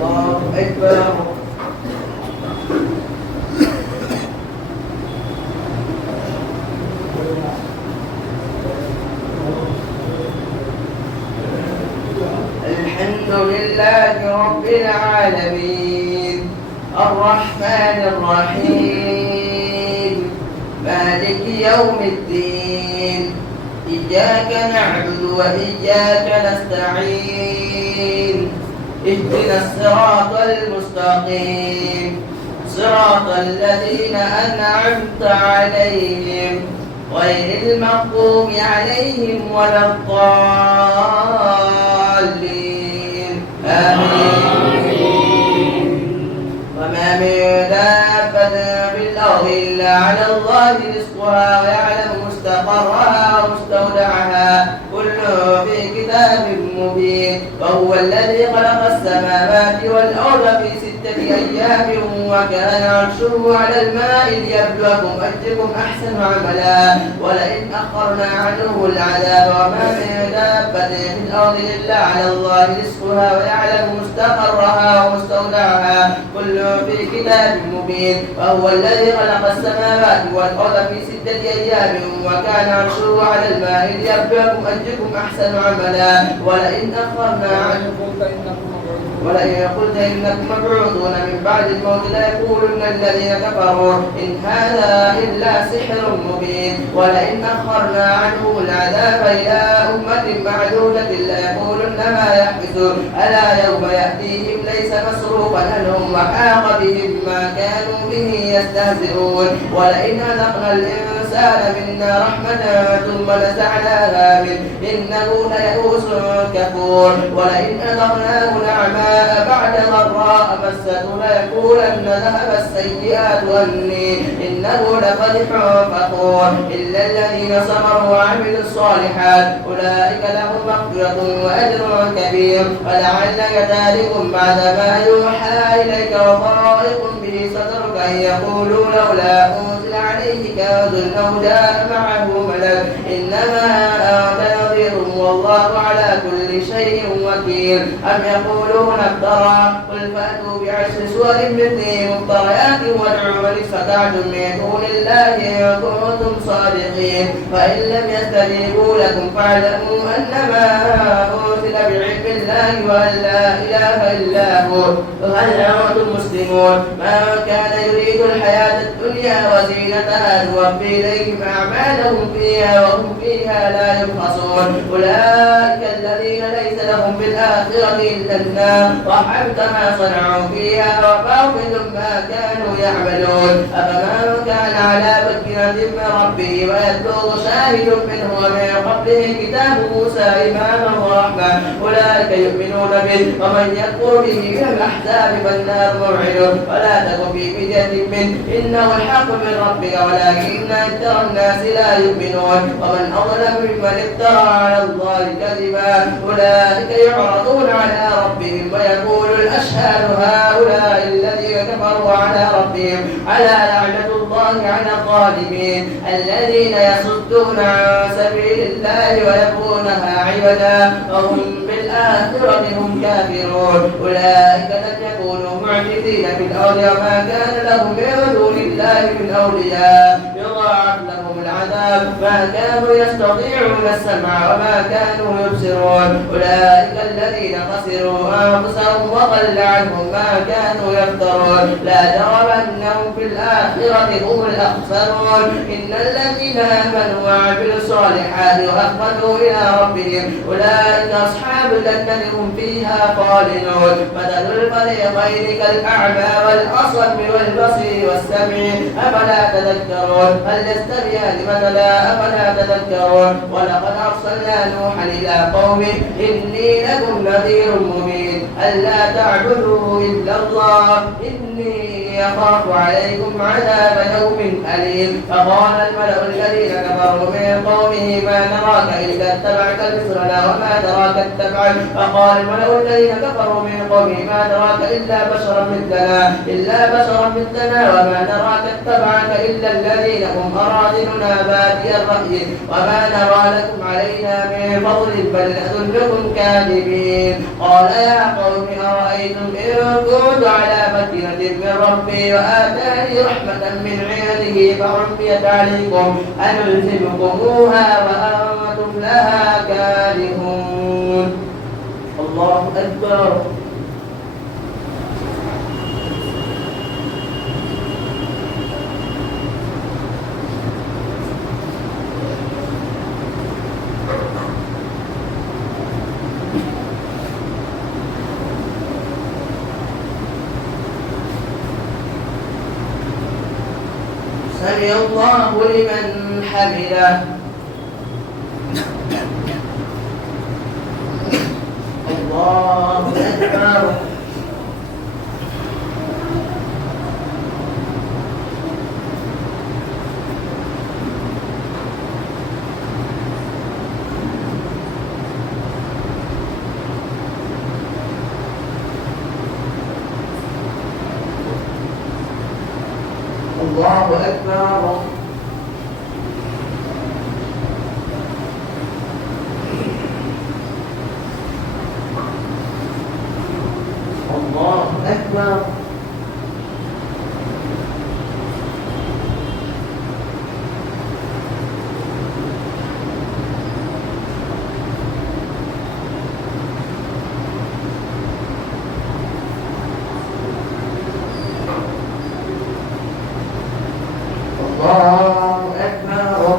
الله أكبر. الحمد لله رب العالمين الرحمن الرحيم مالك يوم الدين إياك نعبد وإياك نستعين اهدنا الصراط المستقيم صراط الذين أنعمت عليهم غير المغضوب عليهم ولا الضالين آمين. وما من دابة في الأرض إلا على الله رزقها ويعلم مستقرها ومستودعها كل في كتاب مبين. وهو الذي خلق السماوات والأرض في 6 أيام وكان عرشه على الماء ليبلوكم أيكم أحسن عملا ولئن أخرنا عنه العذاب. وما من دابة في الأرض إلا على الله رزقها ويعلم مستقرها ومستودعها كل في كتاب مبين. وهو الذي خلق السماوات والأرض في 6 أيام وكان عرشه على الماء ليبلوكم أيكم أحسن عملا ولئن أخرنا عنكم ولئن قلت إنكم مبعوثون من بعد الموت ليقولن الذين كفروا إن هذا إلا سحر مبين. ولئن أخرنا عنهم العذاب إلى أمة معدودة ليقولن ما يحبسون ألا يوم يأتيهم ليس مصروفا عنهم وحاق بهم ما كانوا به يستهزئون. ولئن أذقنا الإنسان منا رحمة ثم نزعناها منه إنه ليئوس كفور. ولئن أذقناه نعماء بعد ضراء مسته ليقولن ذهب السيئات عني إنه لفرح فخور. إلا الذين صبروا وعملوا الصالحات أولئك لهم مغفرة وأجر كبير. فلعلك تارك بعد ما يوحى إليك وضائق به صدرك أن يقولوا لولا أنزل عليه كنز أو جاء معه ملك إنما أنت نذير والله على كل شيء وكيل. أم يقولون افترى قل فأتوا بعشر سور مثله مفتريات وادعوا من استطعتم من دون الله إن كنتم صادقين. فإن لم يستجيبوا لكم فاعلموا أنما أنزل بعلم الله وأن لا إله إلا هو وهل أنتم مسلمون. من كان يريد الحياة الدنيا وزينتها نوفي إليهم أعمالهم فيها وهم فيها لا يبخسون. أولئك الذين ليس لهم في الآخرة إلا النار وحبط ما صنعوا فيها وباطل ما كانوا يعملون. أفمن كان على بينة من ربه ويتلوه شاهد منه ومن قبله كتاب موسى إماما ورحمة أولئك يؤمنون به. ومن يكفر به من الأحزاب فالنار موعده ولا تكن في فدية منه إنه الحق من ربك ولكن أكثر الناس لا يؤمنون. ومن أظلم ممن افترى على الله كذبا أولئك يعرضون على ربهم ويقول الأشهاد هؤلاء الذين كفروا على ربهم ألا لعنة الله على الظالمين الذين يصدون عن سبيل الله ويبغونها عوجا وهم بالآخرة هم كافرون. أولئك لم يكونوا معجزين في الأرض وما كان لهم من دون الله من أولياء يضاعف لهم العذاب ما كانوا يستطيعون السمع وما كانوا يبصرون. أولئك الذين خسروا أنفسهم وضل عنهم ما كانوا يفترون. لا جرم أنهم في الآخرة هم الأخسرون. إن الذين آمنوا وعملوا الصالحات وأخبتوا إلى ربهم أولئك أصحاب الجنة هم فيها خالدون. مثل الفريقين كالأعمى والأصم والبصير والسميع أفلا تذكرون. هل يستويان مثلا أفلا تذكرون. ولقد أرسلنا نوحا إلى قومه إني لكم نذير مبين ألا تعبدوا إلا الله إني يخاف عليكم عذاب يوم أليم. فقال الملأ الذين كفروا من قومه ما نراك إلا اتبعك مثلنا وما نراك اتبعك. فقال الملأ الذين كفروا من قومه ما نراك إلا بشرا مثلنا وما نراك اتبعك إلا الذين هم أراذلنا بادي الرأي وما نرى لكم علينا من فضل بل نظنكم كاذبين. قال يا قوم أرأيتم إن كنت على بينة من ربي وآتاني رحمة من عنده فعميت عليكم أنلزمكموها وأنتم لها كارهون. الله أكبر. سمع الله لمن حمده. الله أكبر. الله أكبر. الله أكبر. الله أكبر.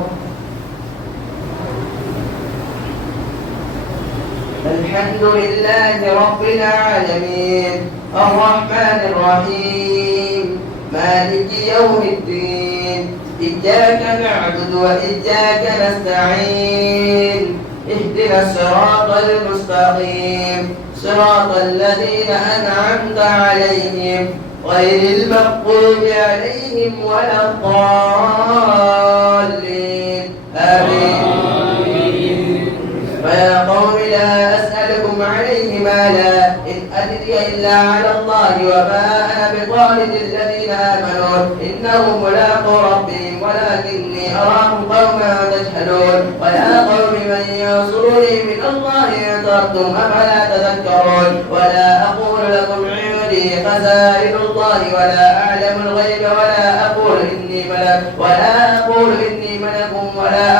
الحمد لله رب العالمين الرحمن الرحيم مالك يوم الدين إياك نعبد وإياك نستعين اهدنا الصراط المستقيم صراط الذين أنعمت عليهم غير المغضوب عليهم ولا الضالين آمين. فيا قوم لا أسألكم عليه مالا إن أجري إلا على الله وما أنا بطارد الذين آمنوا إنهم ملاقو ربهم ولكني أراكم قوما تجهلون. ويا قوم من ينصرني من الله إن تركتم أفلا تذكرون. ولا أقول لكم عندي خزائن الله ولا أعلم الغيب ولا أقول إني ملك ولا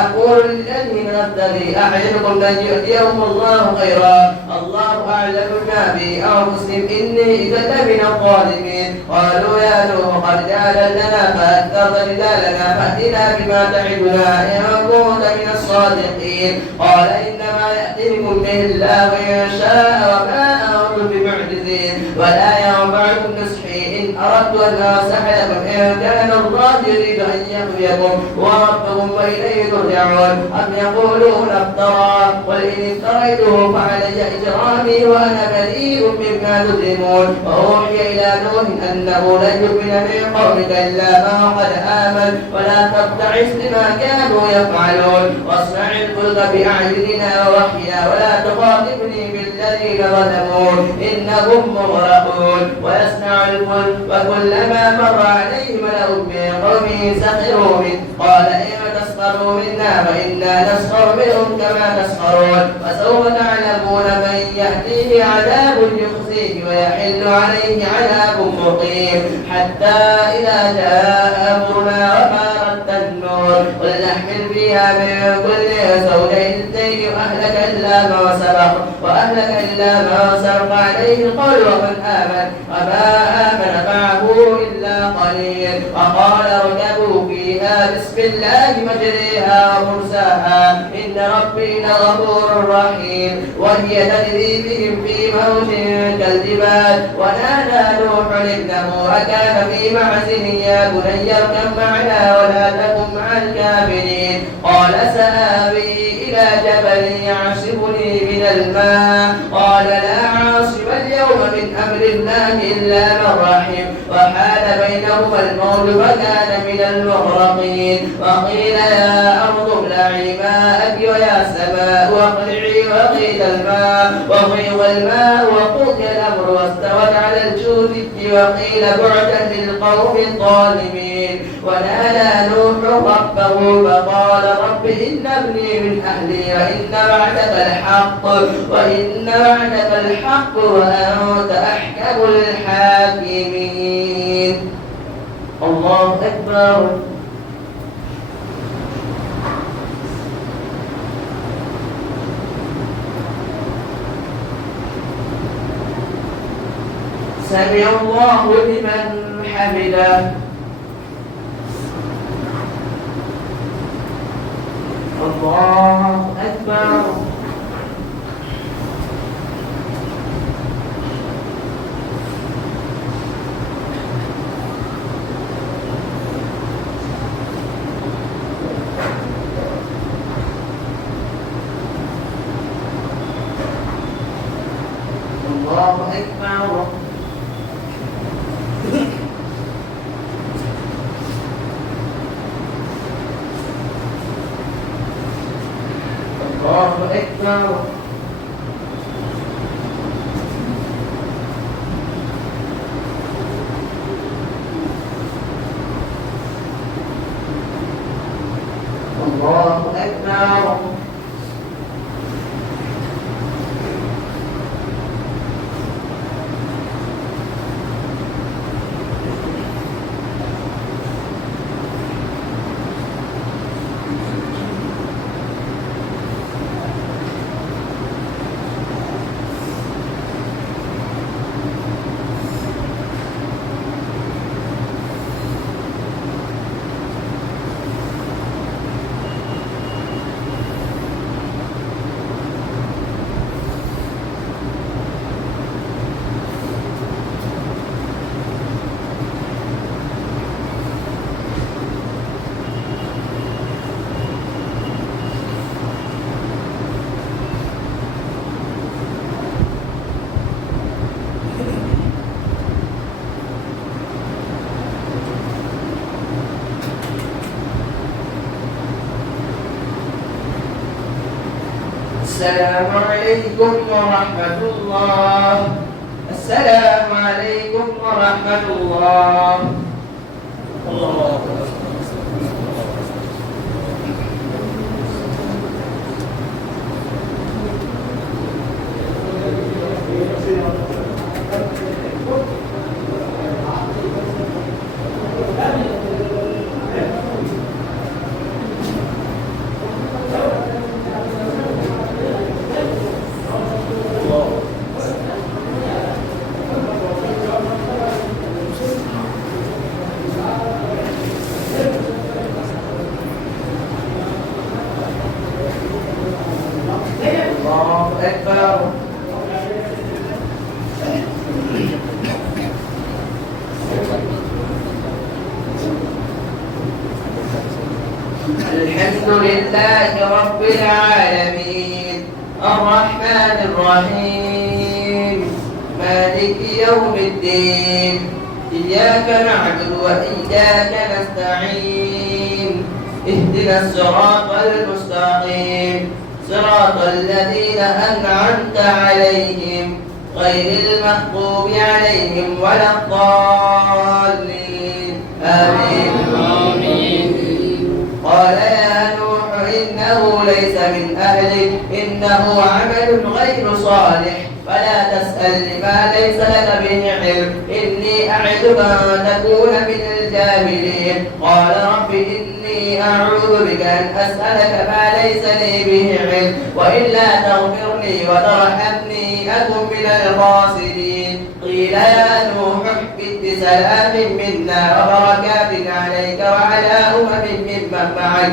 أقول للذين أتقي أعينكم أن يؤتيهم الله خيرا الله أعلم ما في أنفسهم إني إذا لمن الظالمين. قالوا يا نوح قد جعل لنا فأكثرت جدالنا فأتنا بما تعدنا إن كنت من الصادقين. قال إنما يأتيكم به الله إن شاء وما أنتم بمعجزين ولا ينفعكم نصحي إن أردت أن أنصح لكم إن كان الله يريد أن يغويكم وربكم وإليه ترجعون. أم يقولون افترى قل إن افتريته فعلي إجرامي وأنا بريء مما تجرمون. وأوحي إلى نوح أنه لن يؤمن من قومك إلا من قد آمن ولا تبتعث بما كانوا يفعلون. واصنع الفلك بأعيننا ووحينا ولا تخاطبني بالذين ظلموا إنهم مغرقون. ويصنع الفلك وكلما مر عليه ملأ من قومه سخروا منه قال إن تسخروا منا فإنا نسخر منهم كما تسخرون. فسوف تعلمون من يأتيه عذاب يخزيه ويحل عليه عذاب مقيم. حتى إذا جاء أمرنا وفارت النور قل نحمل فيها من كل زوجين اثنين وأهلك إلا ما سبق عليه القول ومن آمن وما آمن معه إلا قليل. وقال اركبوا فيها بسم الله مجريها ومرساها إن ربي لغفور رحيم. وهي تجري بهم في موج كالجبال. ونادى نوح ابنه وكان في معزل يا بني اركب معنا ولا تكن مع الكافرين. قال سآوي إلى جبل يعصمني من الماء قال لا عاصم اليوم من أمر الله إلا من رحم. وحال بين عليهما الموج فكان من المغرقين وقيل يا أرض ابلعي ماءك ويا سماء واقلعي وغيض الماء وقضي الأمر واستوت على الجود وقيل بعدا للقوم الظالمين ونادى نوح ربه فقال رب إن ابني من أهلي وإن وعدك الحق وأنت أحكم الحاكمين. الله أكبر. سمع الله لمن حمده. الله أكبر. الله أكبر. الله أكبر. الله أكبر. السلام عليكم ورحمة الله. السلام عليكم ورحمة الله. الله أكبر. الحمد لله رب العالمين الرحمن الرحيم مالك يوم الدين إياك نعبد وإياك نستعين اهدنا الصراط المستقيم صراط الذين أنعمت عليهم غير المغضوب عليهم ولا الضالين آمين. قال يا نوح إنه ليس من أهلك إنه عمل غير صالح فلا تسأل لما ليس لك به علم إني أعدك أن تكون من الجاهلين. قال رب إني أعوذ بك أن أسألك ما ليس لي به علم وإلا تغفر لي وترحمني أكن من الخاسرين. قيل يا نوح اهبط بسلام منا وبركات عليك وعلى ممن معك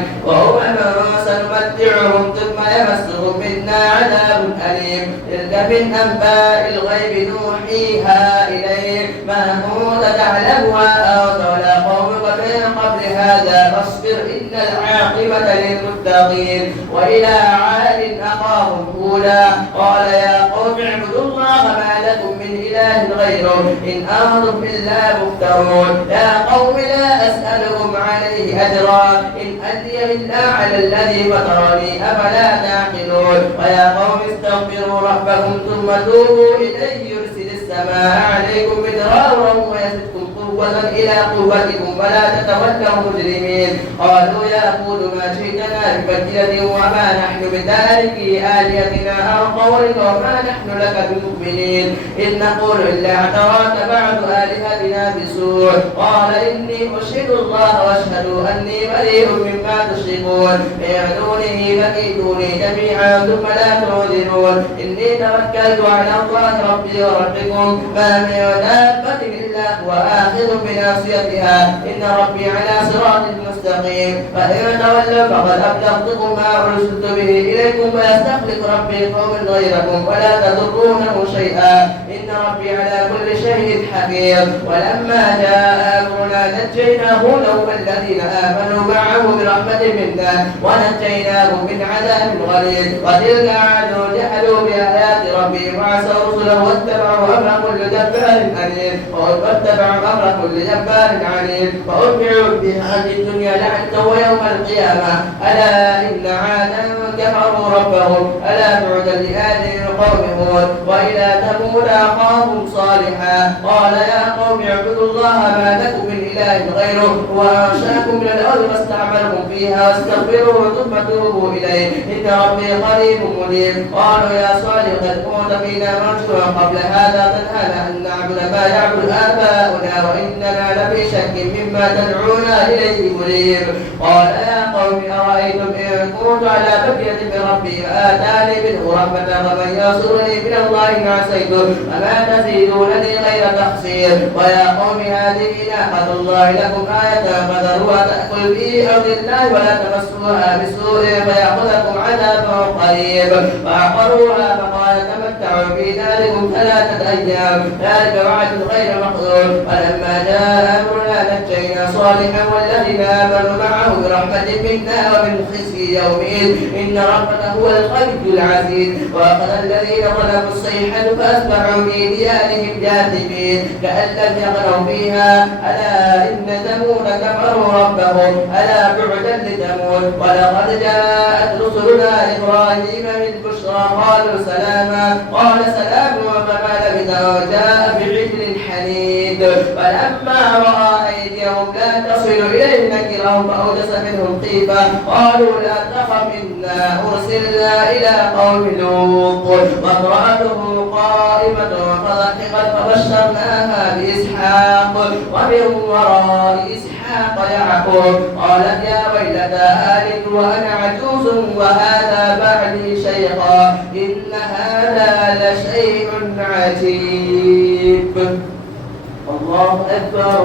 سنمتعهم ثم يمسهم منا عذاب أليم. تلك من أنباء الغيب نوحيها إليك ما كنت تعلمها أنت ولا قومك من قبل هذا فاصبر إن العاقبة للمتقين. وإلى عاد أخاهم هودا قال يا قوم اعبدوا الله ما لكم من إله إله غيره إن أنتم إلا مفترون. يا قوم لا أسألكم عليه أجرا إن أجري إلا على الذي فطرني أفلا تعقلون. ويا قوم استغفروا ربكم ثم توبوا إليه يرسل السماء عليكم مدرارا ويزدكم قوة إلى قوتكم ولا تتولوا مجرمين. قالوا يا هود ما جئتنا ببينة وما نحن بتاركي آلهتنا عن قولك وما نحن لك بمؤمنين إن نقول إلا اعتراك بعض آلهتنا بسوء. قال إني أشهد الله واشهدوا أني بريء مما تشركون. اعدوني فكيدوني جميعا ثم لا تعذرون. إني توكلت على الله ربي وربكم ما من دابة إلا هو آخذ بناصيتها إن ربي على صراط مستقيم. فإن تولوا فقد أبلغتكم ما أرسلت به إليكم ويستخلف ربي قوم غيركم ولا تضرونه شيئا إن ربي على كل شيء حكيم. ولما جاء أمرنا نجينا هودا والذين آمنوا معه برحمة منا ونجيناهم من عذاب غليظ. وتلك عاد جحدوا بآيات ربهم وعصوا رسله واتبعوا أمر كل جبار عنيد فأتبعوا في هذه الدنيا لعنة ويوم القيامة ألا إن عادا كفروا ربهم ألا بعدا لآل قوم هود. وإلى ثمود أخاهم صالحا قال يا قوم اعبدوا الله ما لكم من إله غيره وأنشأكم من الأرض واستعملكم فيها واستغفروه ثم توبوا إليه إن ربي قريب مجيب. قالوا يا صالح قد كنت فينا مرجوا قبل هذا تنهانا أن نعبد ما يعبد آباؤنا وإننا لفي شك مما تدعونا إليه مريب. قال يا قوم أرأيتم إن كنت على بقية من ربي فآتاني منه رحمة فمن ينصرني من الله إن عصيته فما تزيدونني غير تقصير. ويا قوم هذه ناقة الله لكم آية فذروها تأكل في أرض الله ولا تمسوها بسوء فيأخذكم عذاب قريب. فعقروها فقال تمتعوا في داركم 3 أيام ذلك وعد غير مقدور. ولما جاء أمرنا نجينا صالحا والذين آمنوا معه برحمة منا ومن خزي يومئذ إن ربك هو القوي العزيز. وأخذ الذين ظلموا الصيحة فأصبحوا في ديارهم جاثمين كأن لم يغنوا فيها ألا إن ثمود كفروا ربهم ألا بعدا لثمود. ولقد جاءت رسلنا إبراهيم بالبشرى قالوا سلاما قال سلام فما لبث وجاء بعجل حنيذ. فلما رأى أيديهم لا تصل إليه نكرهم فأوجس منهم خيفة قالوا لا تخف إنا أرسلنا إلى قوم لوط وامرأته قائمة فضحكت فبشرناها بإسحاق ومن وراء إسحاق يعقوب قالت يا ويلتى آلد وأنا عجوز وهذا بعدي شيخا إن هذا لشيء عجيب. الله أكبر.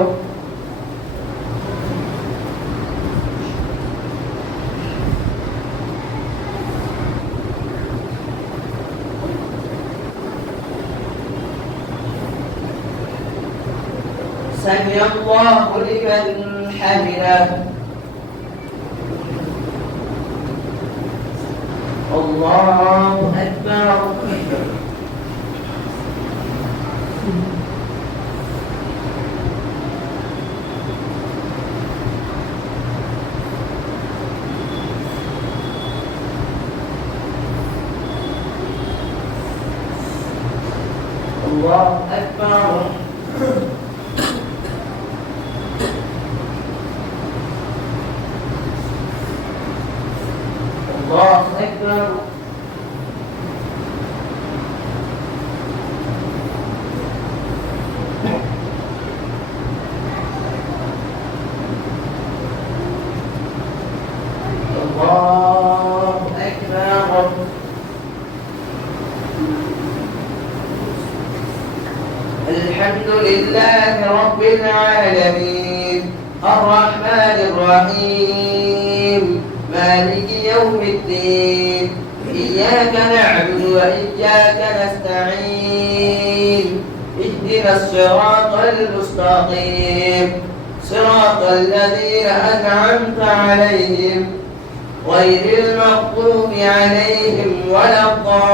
سمع الله لمن حمده. الله أكبر. الله أكبر. الله أكبر. الله أكبر. الحمد لله رب العالمين الرحمن الرحيم مالك يوم الدين إياك نعبد وإياك نستعين اهدنا الصراط المستقيم صراط الذين أنعمت عليهم غير المغضوب عليهم ولا الضالين.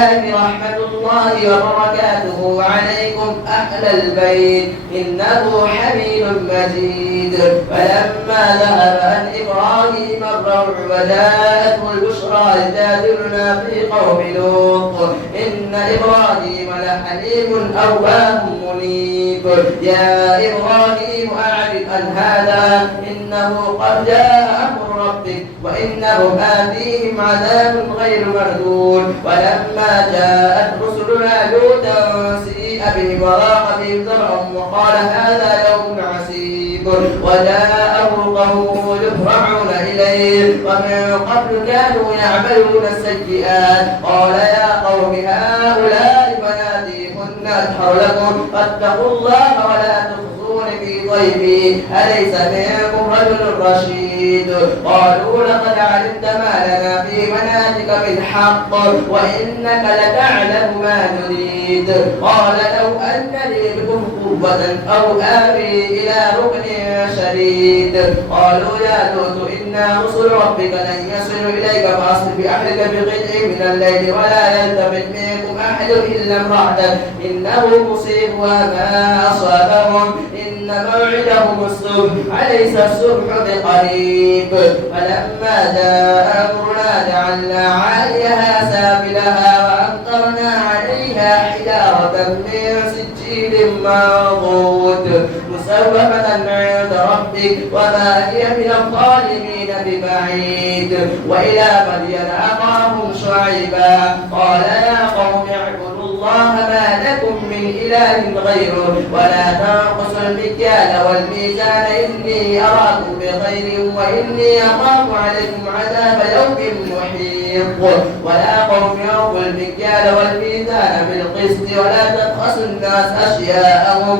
الله رحمة الله وبركاته عليكم أهل البيت إنه حميد مجيد. فلما ذهب عن إبراهيم الروع وجاءته البشرى يجادلنا في قوم لوط إن إبراهيم لحليم أواه منيب. يا إبراهيم أعرض عن هذا إنه قد جاء أمر ربك وإنهم آتيهم عذاب غير مردود. ولما جاءت رسلنا لوطا سيء بهم وضاق بهم ذرعا وقال هذا يوم عسير وجاءه قومه يهرعون إليه ومن قبل كانوا يعملون السيئات قال يا قوم هؤلاء بناتي هن أطهر لكم فاتقوا الله ولا تخزون في ضيفي أليس منكم رجل رشيد. قالوا لقد علمت ما لنا في مناسك بالحق وإنك لتعلم ما نريد. قال لو أن لي بكم قوة أو آوي إلى ركن شديد. قالوا يا لوط إنا رسل ربك لن يصلوا إليك فأصل بأهلك بقطع من الليل ولا يلتفت منكم أحد إلا امرأتك إنه مصيبها ما أصابهم إن موعدهم الصبح أليس الصبح بقريب. فلما جاء أمرنا جعلنا عاليها سافلها وأمطرنا عليها حجارة من سجيل منضود مسومة عند ربك وما هي من الظالمين ببعيد. وإلى مدين أخاهم شعيبا قال يا قوم اعبدوا الله ما لكم من إله غيره ولا تنقصوا المكيال والميزان إني أراكم بخير وإني أخاف عليكم عذاب يوم محيط. ولا قوم يوفوا المكيال والميزان بالقسط ولا تبخسوا الناس أشياءهم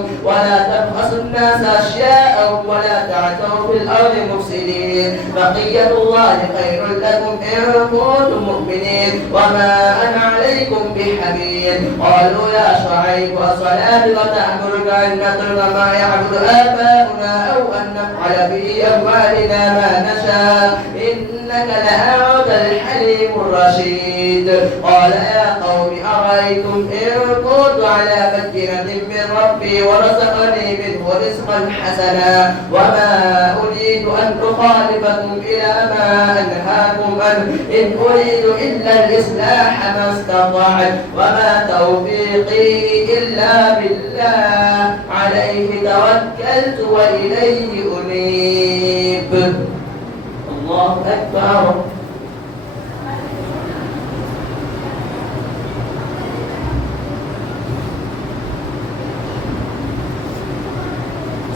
ولا تعثوا في الأرض مفسدين. بقية الله خير لكم إن كنتم مؤمنين وما أنا عليكم بحفيظ. قالوا يا شعيب أصلاتك تأمرك أن نترك ما يعبد آباؤنا أو أن نفعل في أموالنا ما نشاء إنك لأنت الحليم الرشيد. قال يا قوم أرأيتم إن كنت على بينة من ربي ورزقني منه رزقا حسنا وما أريد أن أخالفكم إلى ما أنهاكم عنه إن أريد إلا الإصلاح ما استطعت وما توفيقي إلا بالله عليه توكلت وإليه أنيب. الله أكبر.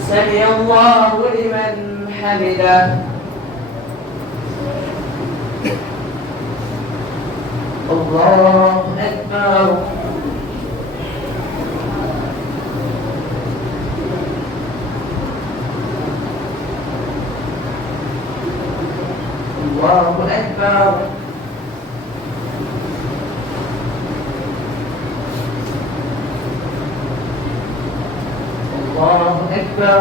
سمع الله لمن حمده. الله أكبر. الله أكبر. الله أكبر.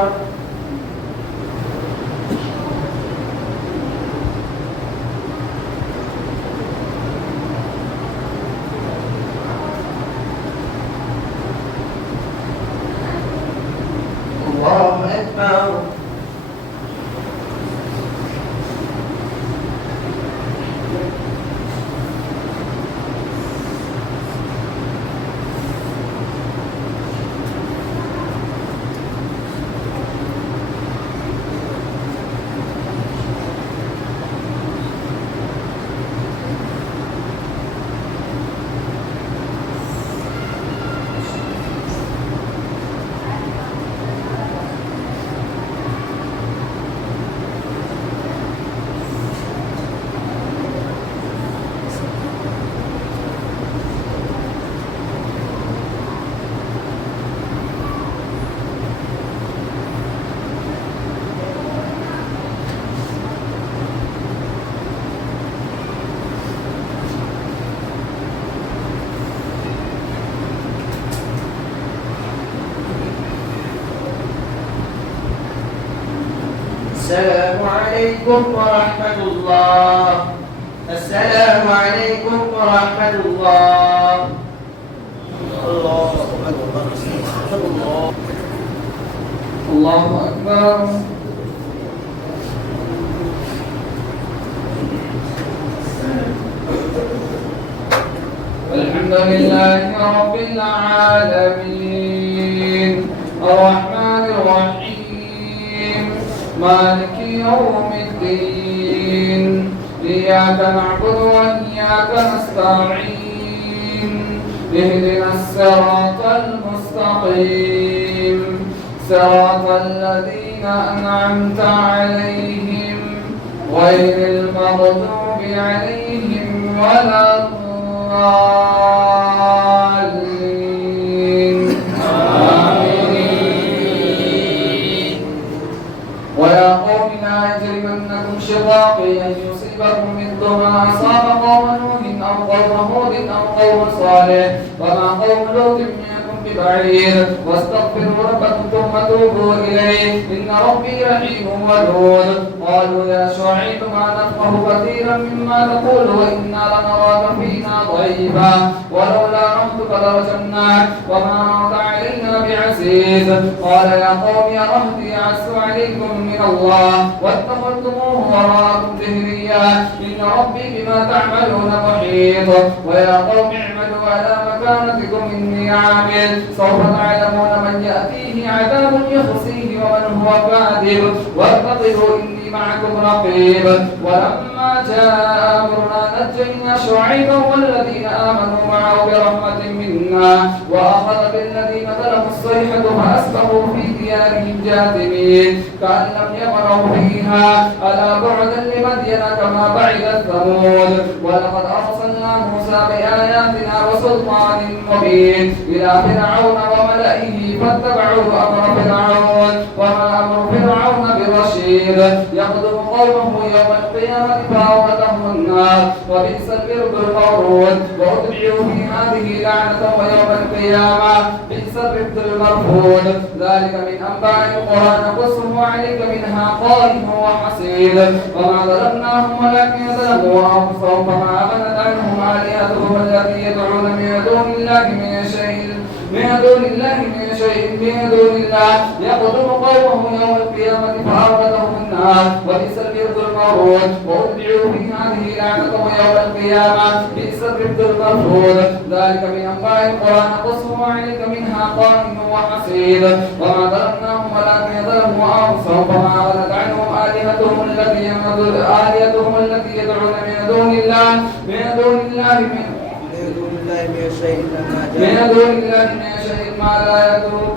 الله أكبر. السلام عليكم ورحمة الله. السلام عليكم ورحمة الله. الله أكبر. الله أكبر. الحمد لله رب العالمين الرحمن الرحيم مالك يوم الدين إياك نعبد وإياك نستعين اهدنا الصراط المستقيم صراط الذين أنعمت عليهم غير المغضوب عليهم ولا الضالين آمين. ويا قوم لا يجرمنكم شقاقي أن يصيبكم مثل ما أصاب قوم نوح أو قوم هود أو قوم صالح وما قوم لوط منكم ببعيد واستغفروا ربكم ثم توبوا إليه إن ربي رحيم ودود. قالوا يا شعيب ما نفقه كثيرا مما تقول وإنا لنراك فينا ضعيفا ولولا رحمتك لرجمناك وما أنت علينا بعزيز. قال يا قوم أرهطي أعز عليكم من الله واتخذتموه وراءكم ظهريا إن ربي بما تعملون محيط. ويا قوم اعملوا على مكانتكم إني عامل سوف تعلمون من يأتيه عذاب يخزيه ومن هو كاذب وارتقبوا إني معكم رقيب. ولما جاء أمرنا نجينا شعيبا والذين آمنوا معه برحمة منا وأخذ بالذين ظلموا الصيحة فأصبحوا في ديارهم جاثمين كأن لم يغنوا فيها ألا بعدا لمدين كما بعدت ثمود. ولقد أرسلنا موسى بآياتنا وسلطان مبين إلى فرعون وملئه فاتبعوا أمر فرعون وما أمر فرعون برشيد يقدم قومه يوم القيامة فأوردهم النار وبئس الورد المورود. وأتبعوا في هذه لعنة ويوم القيامة بئس الرفد المرفود. ذلك من أنباء القرى نقصه عليك منها قائم وحصيد. وما ظلمناهم ولكن ظلموا أنفسهم فما أغنت عنهم آلهتهم التي يدعون من دون الله من دون الله يقدم قومه يوم القيامة فأوردهم النار وبئس الورد المورود. وأتبعوا في هذه لعنة ويوم القيامة بئس الرفد المرفود. ذلك من أنباء القرى نقصه عليك منها قائم وحصيد. وما ظلمناهم ولكن ظلموا أنفسهم فما أغنت عنهم آلهتهم التي يدعون من دون الله من دون الله من شيء ما لا يدور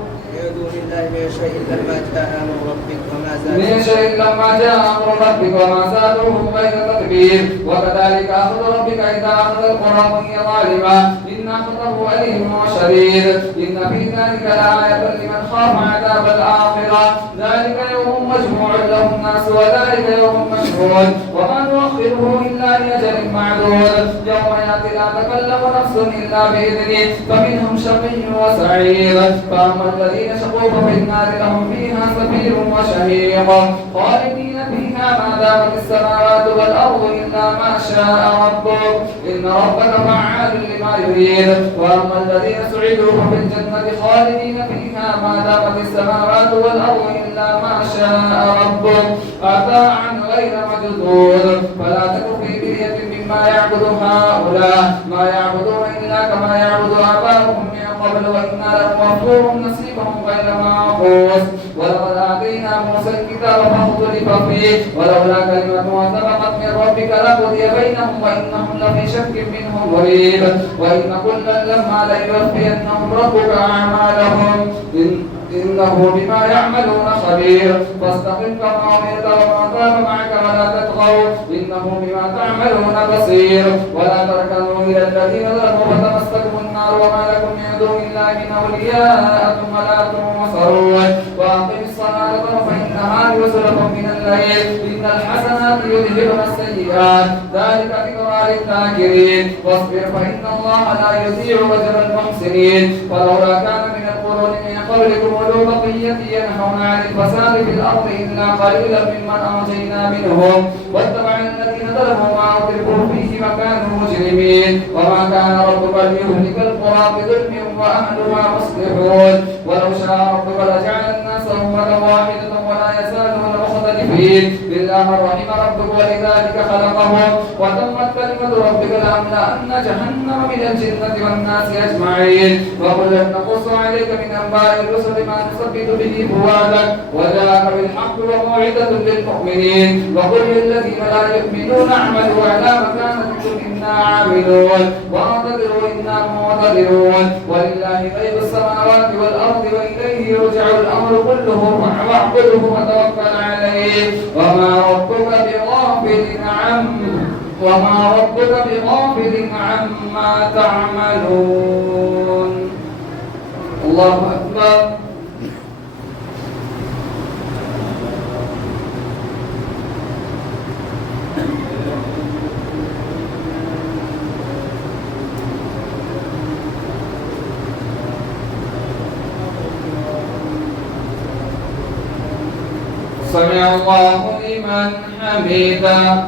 من شيء لما جاء أمر ربك وما زادوهم غير تتبير. وكذلك أخذ ربك إذا أخذ القرى وهي ظالمة إن أخذه أليم وشديد. إن في ذلك لآية لمن خاف عذاب الآخرة ذلك يوم مجموع له الناس وذلك يوم مشهود وما نؤخره إلا لأجل معدود. يوم يأتي لا تكلم نفس إلا بإذنه فمنهم شقي وسعيد. فأما الذين شقوا ففي النار لهم فيها زفير وشهيق خالدين فيها ما دامت السماوات والأرض إلا ما شاء ربك إن ربك فعال لما يريد. وأما الذين سعدوا ففي الجنة خالدين فيها ما دامت السماوات والأرض إلا ما شاء ربك أطاعا غير مجدود. فلا تك في مرية مما يعبد هؤلاء ما يعبدون إلا كما يعبد آباؤهم من قبل وإنا لنوفوهم نصيبهم غير منقوص. ولقد آتينا موسى الكتاب فاختلف فيه ولولا كلمة سبقت من ربك لقضي بينهم وإنهم لفي شك منه مريب. وإن كلا لما ليوفينهم ربك أعمالهم إنه بما يعملون خبير. فاستقم كما أمرت وما تاب معك ولا تطغوا إنه بما تعملون بصير. ولا تركنوا إلى الذين ظلموا فتمسكوا النار وما لكم من دون الله من أولياء ثم لا تنصرون. وأقم الصلاة طرفي النهار وزلفا من الليل إن الحسنات يذهبن السيئات ذلك ذكرى للذاكرين. واصبر فإن الله لا يضيع أجر المحسنين. ولولا كان من القرون من قبلكم أولو بقية ينهون عن الفساد في الأرض إلا قليلا ممن أنجينا منهم واتبع الذين ظلموا ما أتركوا فيه وكانوا مجرمين وما كان ربك ليهلك القرى بظلم وأهلها مصلحون ولو شاء ربك لجعل الناس أمة واحدة ولا يزالون مختلفين إلا من رحم ربك ولذلك خلقهم وتمت كلمة ربك لأملأن جهنم من الجنة والناس أجمعين وكلا نقص عليك من أنباء الرسل ما نثبت به فؤادك وجاءك بالحق وموعظة للمؤمنين وقل للذين لا يؤمنون اعملوا على مكانتكم إنا عاملون وانتظروا إنا منتظرون ولله غيب السماوات والأرض وإليه يرجع الأمر كله واعبده وتوكل عليه وما ربك بغافل عما تعملون. الله أكبر. سمع الله لمن حمده.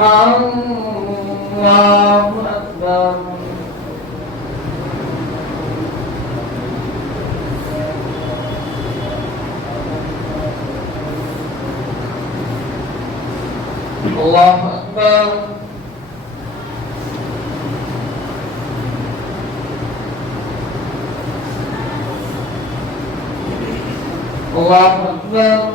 الله أكبر. الله أكبر. الله أكبر.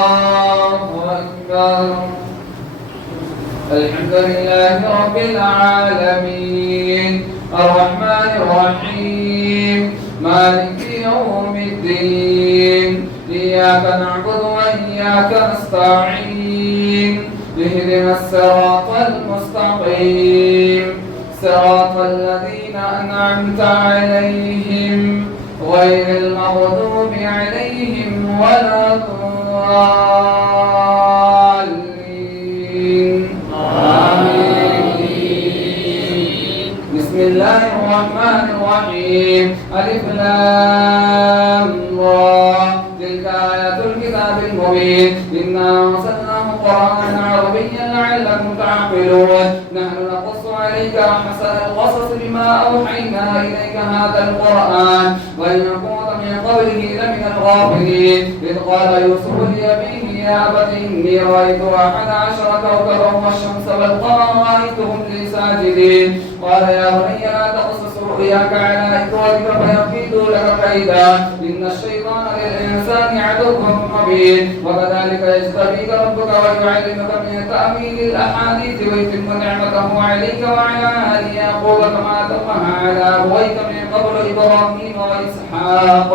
الله أكبر. الحمد لله رب العالمين الرحمن الرحيم مالك يوم الدين إياك نعبد وإياك نستعين اهدنا الصراط المستقيم صراط الذين أنعمت عليهم غير المغضوب عليهم ولا الضالين. آمين. بسم الله الرحمن الرحيم. ألف لام را تلك آيات الكتاب المبين إنا أرسلناه قرآنا عربيا لعلكم تعقلون نحن نقص عليك أحسن القصص بما أوحينا إليك هذا القرآن وإن كنت من قبله لمن الغافلين إذ قال يوسف لأبيه يا أبت إني رأيت 11 كوكبا والشمس والقمر رأيتهم لي ساجدين قال يا بني لا تقصص رؤياك على إخوتك فيكيدوا لك كيدا إن الشيطان للإنسان عدو مبين وكذلك يجتبيك ربك ويعلمك من تأويل الأحاديث ويتم نعمته عليك وعلى آل يعقوب كما أتمها على أبويك من قبل إبراهيم وإسحاق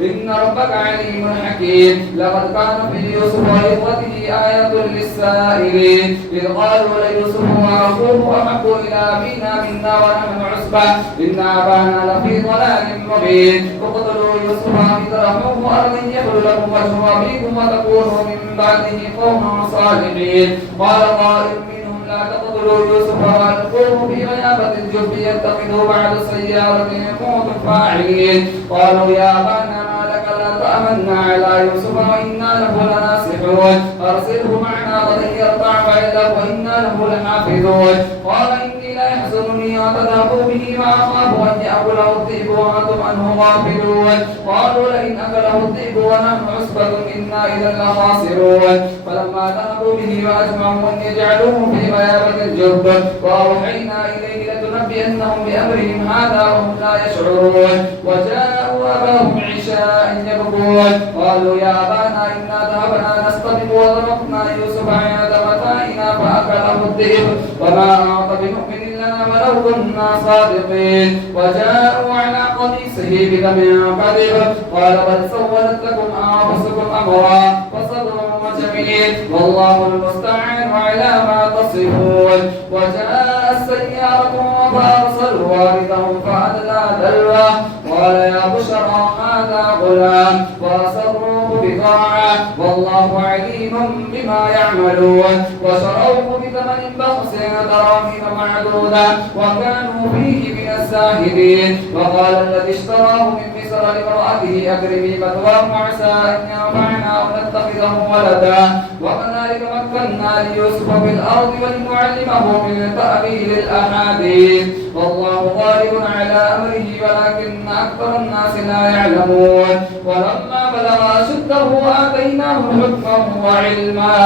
إن ربك عليم حكيم لقد كان في يوسف وإخوته آية للسائلين إذ قالوا ليوسف وأخوه أحب إلى أبينا منا ونحن عصبة إن أبانا لفي ضلال مبين اقتلوا يوسف أو اطرحوه أرضا يخل لكم وجه أبيكم وتكونوا من بعده قوما صالحين قال قائل منهم لا تقتلوا يوسف وألقوه في غيابة الجب يتخذوا بعد السيارة إن كنتم فاعلين قالوا يا أبانا ما لك لا تأمنا على يوسف وإنا له لناصحون أرسله معنا غدا يرتع ويلعب وإنا له لحافظون قال إني لا يحزنني أن تذهبوا به وأخاف أن يأكله الذئب وأنتم عنه غافلون قالوا لئن أكله الذئب ونحن عصبة إنا إذا لخاسرون فلما ذهبوا به وأجمعوا أن يجعلوه في غيابة الجب وأوحينا إليه لتنبئنهم بأمرهم هذا وهم لا يشعرون وجاءوا أباهم عشاء يبكون قالوا يا أبانا إنا ذهبنا نستبق وتركنا يوسف عند متاعنا فأكله الذئب وما أنت بمؤمن لنا ولو كنا صادقين وجاءوا على قميصه بدم كذب قال بل سولت لكم أنفسكم أمرا فصبر جميل والله المستعان على ما تصفون وجاء السيارة فأرسلوا واردهم فأدلى دلوه قال يا بشرى هذا غلام فأسروه بضاعة والله عليم بما يعملون وشروه بثمن بخس دراهم معدودة وكانوا فيه من الزاهدين. وقال الذي اشتراه من مصر لامرأته أكرمي مثواه عسى أن ينفعنا أو نتخذه ولدا وكذلك مكنا ليوسف في الأرض ولنعلمه من تأويل الأحاديث والله غالب على أمره ولكن أكثر الناس لا يعلمون. ولما بلغ أشده آتيناه حكما وعلما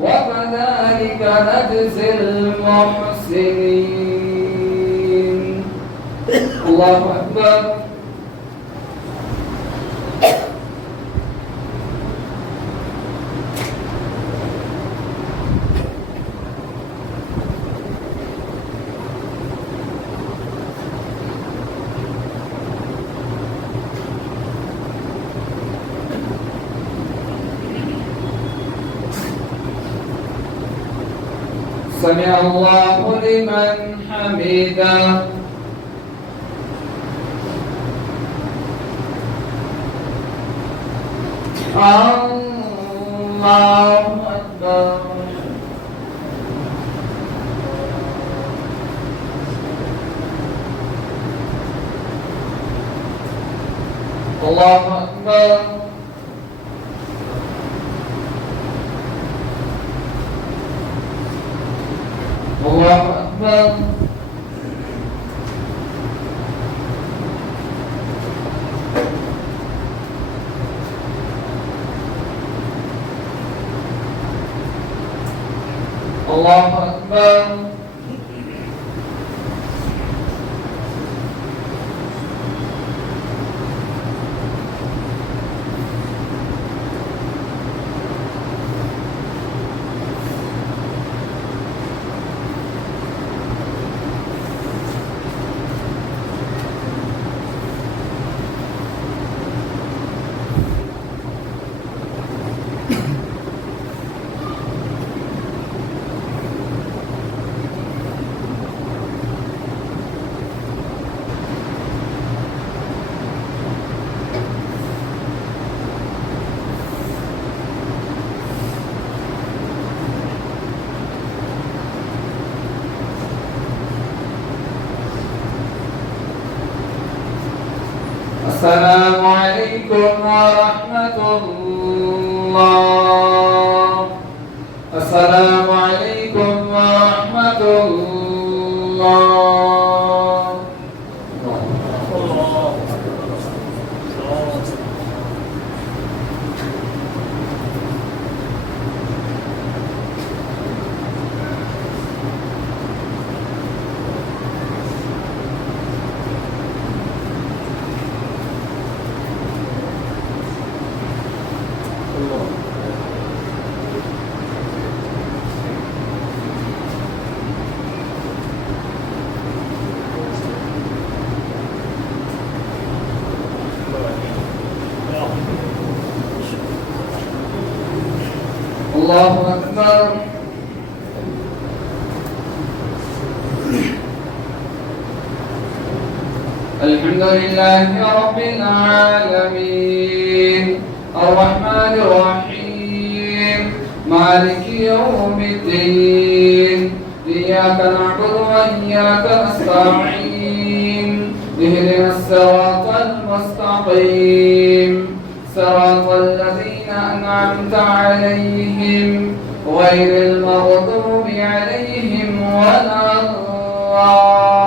وكذلك نجزي المحسنين. الله أكبر. سمع الله لمن حمده. الله أكبر. الله أكبر. الله أكبر. الله أكبر. السلام عليكم ورحمة الله. السلام عليكم ورحمة الله. الله أكبر. الحمد لله رب العالمين الرحمن الرحيم مالك يوم الدين إياك نعبد وإياك نستعين اهدنا الصراط المستقيم صراط الذين أنعمت عليهم غير المغضوب عليهم ولا الضالين.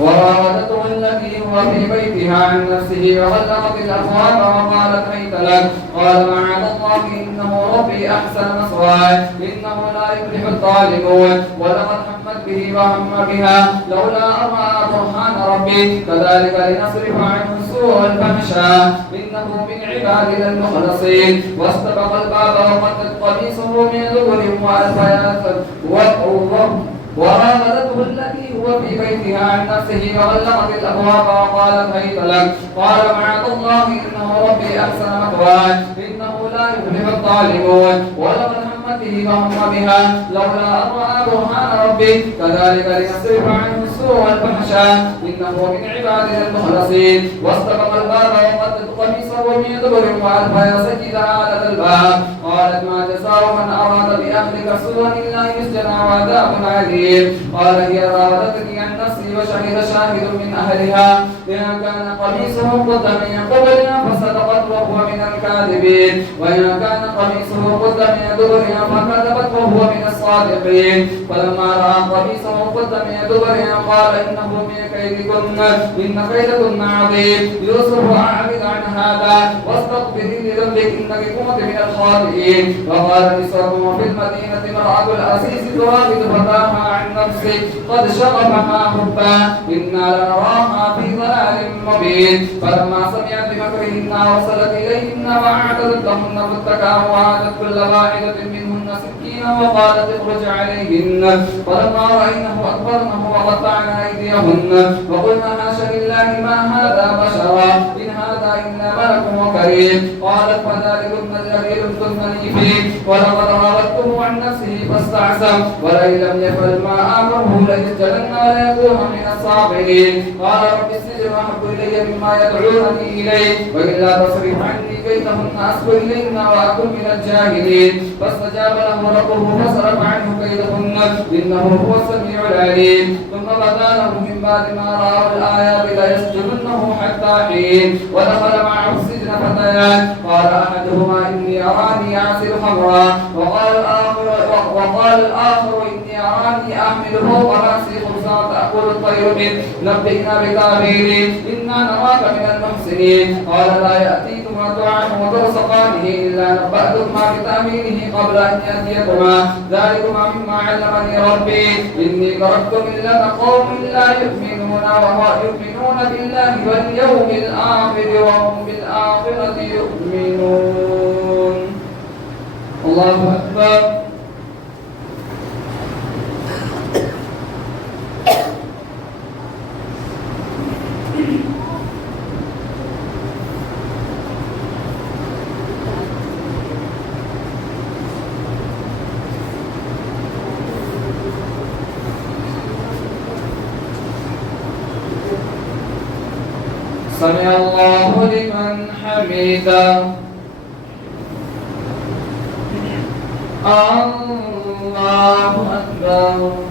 وراودته التي هو في بيتها عن نفسه وغلقت الأبواب وقالت هيت لك قال معاذ الله إنه ربي أحسن مثواي إنه لا يفلح الظالمون ولقد همت به وهم بها لولا أن رأى برهان ربي كذلك لنصرف عنه سوء الفحشاء إنه من عبادنا المخلصين واستبق الباب وقدت قميصه من دبر وألف وراودته التي هو في بيتها عن نفسه وغلقت الأبواب وقالت هيت لك قال معاذ الله إنه ربي أحسن مثواي إنه لا يفلح الظالمون ولقد همت به فهم بها لولا أن رأى برهان ربه كذلك لنصرف عنه السوء والفحشاء إنه من عبادنا المخلصين. واستبق الباب وقدت قميصه من دبر وألف يا سيدها على الباب. قالت ما جزاء من أراد بأهلك سوءا إلا أن يسجن وعذاب عليم. قال هي راودتني عن نفسي وشهد شاهد من أهلها إن كان قميصه قد من قبلها فصدقت وهو من الكاذبين وإن كان قميصه قد من دبرها فكذبت وهو من الصادقين. فلما رأى قميصه قد من دبرها قال إنه من كيدكن إن كيدكن عظيم. يوسف أعرض عن هذا واستغفري لذنبك إنك كنت من الخاطئين. وقال نسوة في المدينة امرأة العزيز تراود فتاها عن نفسه قد شغفها حبا إنا لنراها في ضلال مبين. فلما سمعت بمكرهن أرسلت إليهن وأعتدت لهن متكئا وآتت كل واحدة منهن سكينا وقالت اخرج عليهن. فلما رأينه أكبرنه وقطعن أيديهن وقلنا حاشا لله ما هذا بشرا إن هذا إلا ملك كريم. قالت فذلكن الذي لمتنني فيه ولقد راودته عن نفسه فاستعصم ولئن لم يفعل ما آمره ليسجنن وليكون من الصاغرين. قال رب السجن أحب إلي مما يدعونني إليه وإلا تصرف عني كيدهن أصب إليهن وأكن من الجاهلين. فاستجاب له ربه فصرف عنه كيدهن إنه هو السميع العليم. ثم بدا له من بعد ما رأوا الآيات ليسجننه حتى حين. ودخل معه السجن فتيان قال أحدهما إني أراني أعصر خمرا وقال الآخر إني أراني أحمل فوق رأسي خبزا تأكل الطير منه نبئنا بتأويله إنا نراك من المحسنين. قال لا يأتيكما طعام وترزقانه إلا نبأتكما بتأويله قبل أن يأتيكما ذلكما مما علمني ربي إني تركت ملة قوم لا يؤمنون بالله واليوم الآخر وهم بالآخرة يؤمنون. الله أكبر. سمع الله لمن حمده. الله أكبر.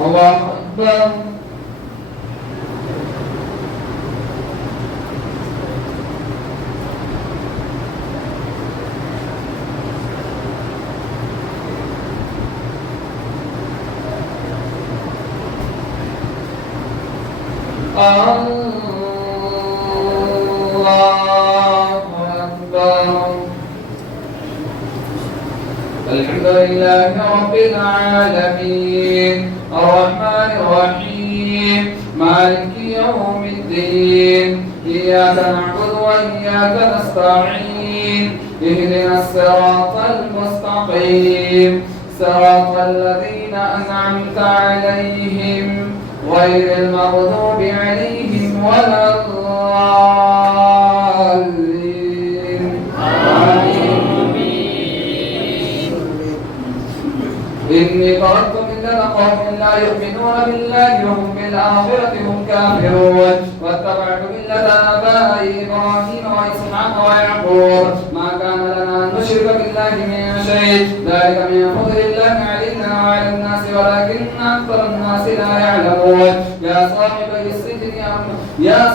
الله أكبر. الله أكبر. الحمد لله رب العالمين الرحمن الرحيم مالك يوم الدين إياك نعبد وإياك نستعين اهدنا الصراط المستقيم صراط الذين أنعمت عليهم غير المغضوب عليهم ولا الضالين. إني تركت ملة قوم لا يؤمنون بالله وهم بالآخرة هم كافرون واتبعت ملة آبائي إبراهيم وإسحاق ويعقوب ما كان لنا أن نشرك بالله من شيء ذلك من فضل الله علينا وعلى الناس ولكن أكثر الناس لا يعلمون. يا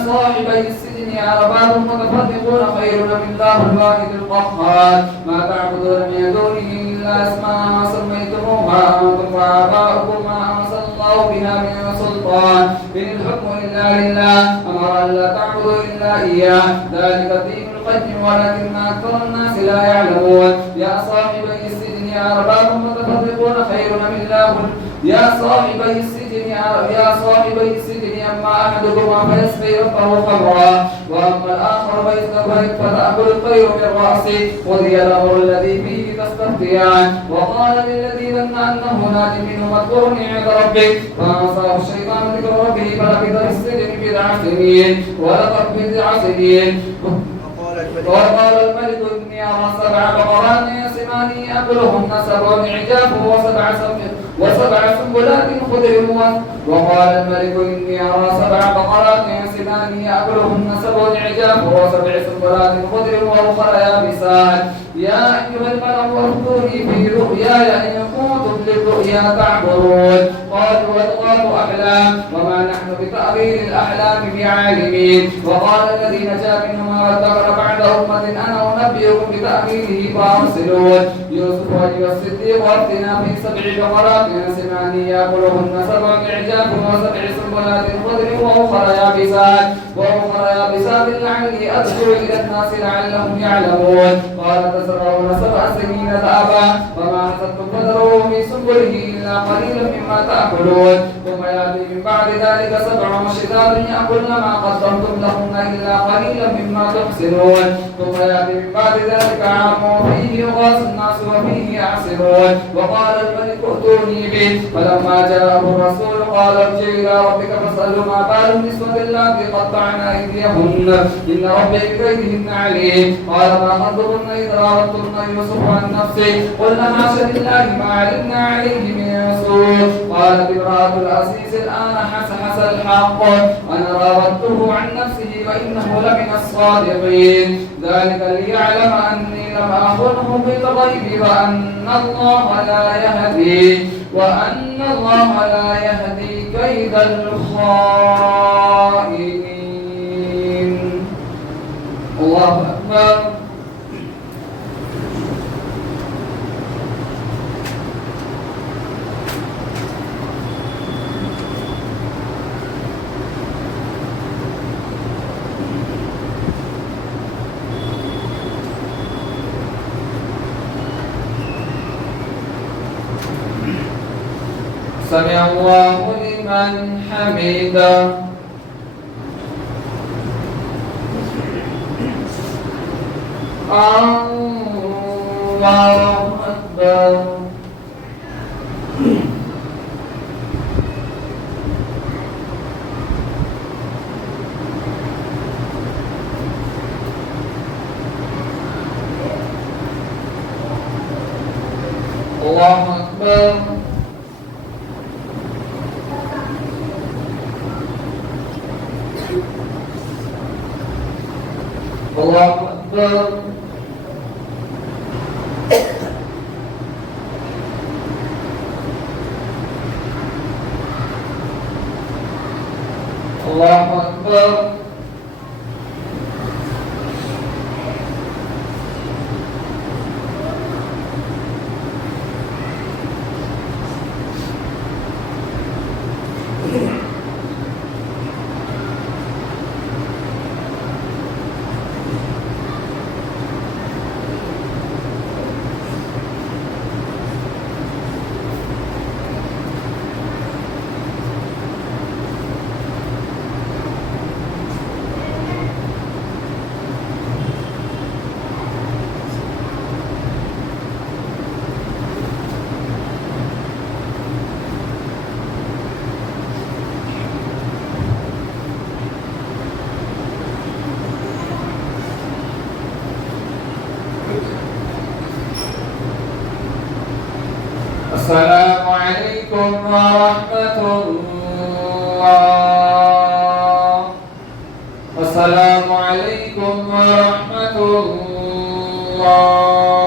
صاحبي السجن أرباب متفرقون خير من الله الواحد القهار ما تعبدون من دونه إلا أسماء سميتموها أنتم وآباؤكم ما أنزل الله بها من سلطان إن الحكم إلا لله أمر ألا تعبدوا إلا إياه ذلك الدين القيم ولكن أكثر الناس لا يعلمون. يا صاحبي السجن أرباب متفرقون خير من الله يا صاحبي السجن أما أحدكما فيسقي ربه خمرا وأما الآخر فتأكل الطير من رأسه قضي الأمر الذي فيه تستفتيان. وقال للذي ظن أنه ناج منه اذكرني عند ربك فأنساه الشيطان ذكر ربه فلبث في السجن بضع سنين. وقال الملك إني أرى 7 بقرات سمان يأكلهن 7 عجاف وسبع سنبلات خضر. وقال الملك إني أرى 7 بقرات سمان يأكلهن 7 عجاف و7 سنبلات خضر وأخرى يابسات. يا أيها الملأ افتوني في رؤياي إن كنتم للرؤيا تعبرون. قالوا أضغاث أحلام وما نحن بتأويل الأحلام بعالمين. وقال الذي نجا منهما وادكر بعد أمة أنا أنبئكم بتأويله فأرسلون. يوسف أيها الصديق أفتنا في 7 بقرات سمان يأكلهن 7 عجاف و7 سنبلات خضر وأخرى يابسات لعلي أذكر إلى الناس لعلهم يعلمون. قال تزرعون 7 سنين دابا وما حصدتم فذروه في سنبله إلا قليلا مما تأكلون. ثم يأتي من بعد ذلك 7 شداد يأكلن ما قدمتم لهن إلا قليلا مما تحسنون. ثم يأتي من بعد ذلك عام فيه يغاث الناس وفيه يعصرون. وقال الملك ائتوني به. فلما جاءه الرسول قال ارجع إلى ربك فاسأله ما بال النسوة اللاتي قطعن أيديهن إن ربي بكيدهن عليم. قال ما خطبكن إذ راودتن يوسف عن نفسه قلنا حاشا لله ما علمنا عليه من سوء. قالت امرأة العزيز الآن حس الحق أنا راودته عن نفسه وإنه لمن الصادقين. ذلك ليعلم أني لم أخنه بالغيب وأن الله لا يهدي كيد الخائنين. الله أكبر. سمع الله لمن حمده. الله أكبر. الله أكبر. الله أكبر. الله أكبر. السلام عليكم ورحمة الله. السلام عليكم ورحمة الله.